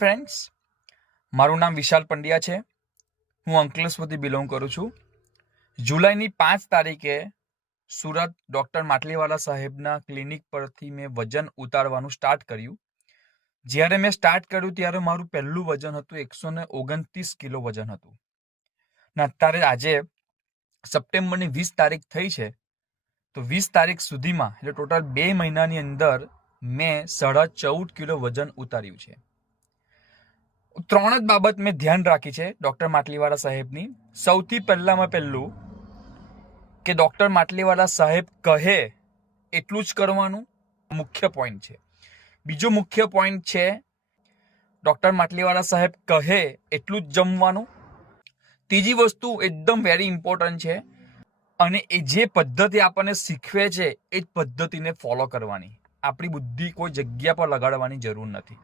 Friends, મારું નામ વિશાલ પંડ્યા છે. હું અંકલેશ્વરથી બિલોંગ કરું છું. જુલાઈની 5 તારીખે સુરત ડૉક્ટર માટલીવાલા સાહેબના ક્લિનિક પરથી મેં વજન ઉતારવાનું સ્ટાર્ટ કર્યું. જ્યારે મેં સ્ટાર્ટ કર્યું ત્યારે મારું પહેલું વજન હતું 129 કિલો વજન હતું. ને અત્યારે આજે સપ્ટેમ્બરની 20 તારીખ થઈ છે, તો 20 તારીખ સુધીમાં એટલે ટોટલ 2 મહિનાની અંદર મેં 14.5 કિલો વજન ઉતાર્યું છે. 3 જ બાબત મેં ધ્યાન રાખી છે ડૉક્ટર માટલીવાલા સાહેબની. સૌથી પહેલું કે ડૉક્ટર માટલીવાલા સાહેબ કહે એટલું જ કરવાનું, મુખ્ય પોઈન્ટ છે. બીજો મુખ્ય પોઈન્ટ છે ડૉક્ટર માટલીવાલા સાહેબ કહે એટલું જ જમવાનું. ત્રીજી વસ્તુ એકદમ વેરી ઇમ્પોર્ટન્ટ છે, અને એ જે પદ્ધતિ આપણને શીખવે છે એ જ પદ્ધતિને ફોલો કરવાની. આપણી બુદ્ધિ કોઈ જગ્યા પર લગાડવાની જરૂર નથી.